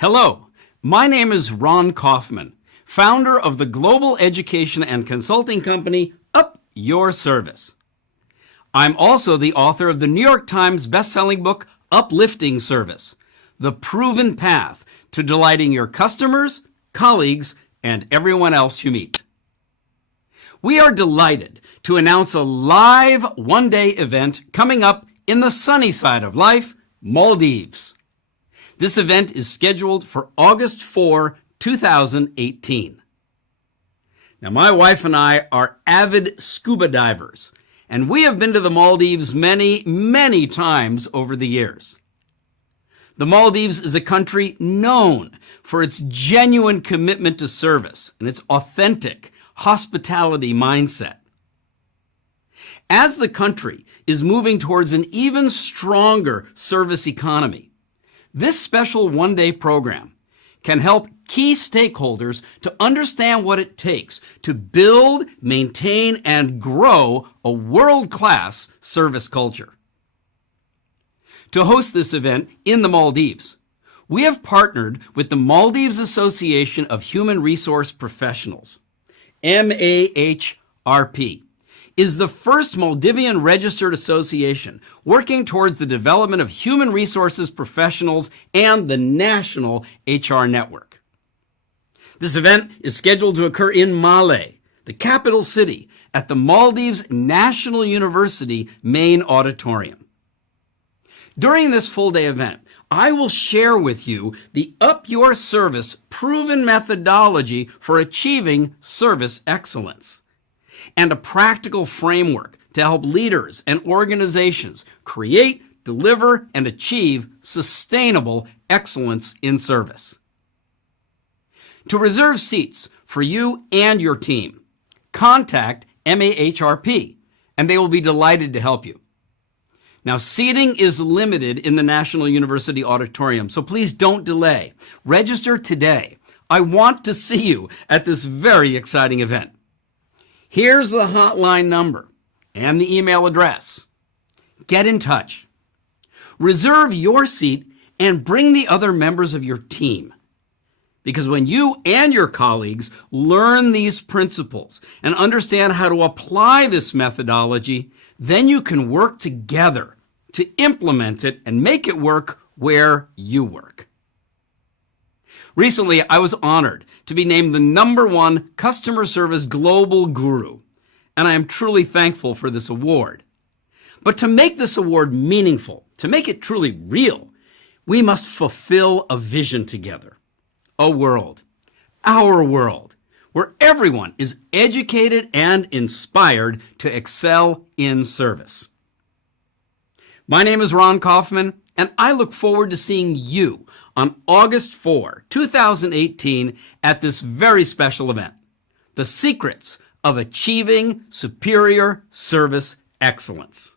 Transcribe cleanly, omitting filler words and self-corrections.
Hello, my name is Ron Kaufman, founder of the global education and consulting company Up Your Service. I'm also the author of the New York Times bestselling book Uplifting Service, the proven path to delighting your customers, colleagues, and everyone else you meet. We are delighted to announce a live one-day event coming up in the sunny side of life, Maldives. This event is scheduled for August 4, 2018. Now, my wife and I are avid scuba divers, and we have been to the Maldives many, many times over the years. The Maldives is a country known for its genuine commitment to service and its authentic hospitality mindset. As the country is moving towards an even stronger service economy, this special one-day program can help key stakeholders to understand what it takes to build, maintain, and grow a world-class service culture. To host this event in the Maldives, we have partnered with the Maldives Association of Human Resource Professionals. MAHRP is the first Maldivian registered association working towards the development of human resources professionals and the national HR network. This event is scheduled to occur in Male, the capital city, at the Maldives National University main auditorium. During this full-day event, I will share with you the Up Your Service proven methodology for achieving service excellence and a practical framework to help leaders and organizations create, deliver, and achieve sustainable excellence in service. To reserve seats for you and your team, contact MAHRP, and they will be delighted to help you. Now, seating is limited in the National University Auditorium, so please don't delay. Register today. I want to see you at this very exciting event. Here's the hotline number and the email address. Get in touch. Reserve your seat and bring the other members of your team. Because when you and your colleagues learn these principles and understand how to apply this methodology, then you can work together to implement it and make it work where you work. Recently, I was honored to be named the #1 customer service global guru, and I am truly thankful for this award. But to make this award meaningful, to make it truly real, we must fulfill a vision together. A world, our world, where everyone is educated and inspired to excel in service. My name is Ron Kaufman, and I look forward to seeing you on August 4, 2018 at this very special event, The Secrets of Achieving Superior Service Excellence.